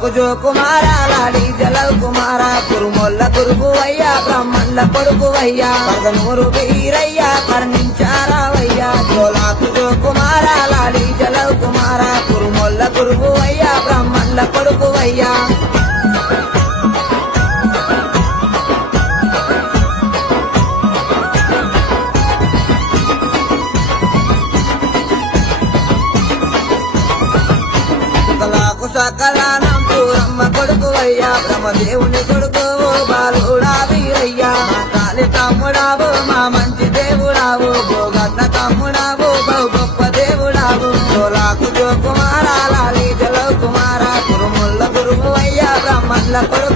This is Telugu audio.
జోలాకు జో కుమార లాడి జలవ్ కుమార కురుమొల్ల గురువు అయ్యా బ్రహ్మణ్ల కొడుకు అయ్యా పదనూరు వీరయ్యా కర్ణించారావయ్యా జోలాకు జో కుమార లాడి జలవ్ కుమార కురుమొల్ల గురువు అయ్యా బ్రహ్మణ్ల కొడుకు అయ్యా సకలానం సూరమ్మ కొడుకు అయ్యా బ్రహ్మదేవుని కొడుకు బాలుడా వీరయ్యా కాలి తమ్ముడావు మా మంచి దేవుడావు భోగన్న తమ్ముడావు బహు గొప్ప దేవుడావు జోలాకు జో కుమార లాలి జలవ్ కుమార కురుముల్ల గురువు అయ్యా బ్రహ్మణ్ల కొడుకు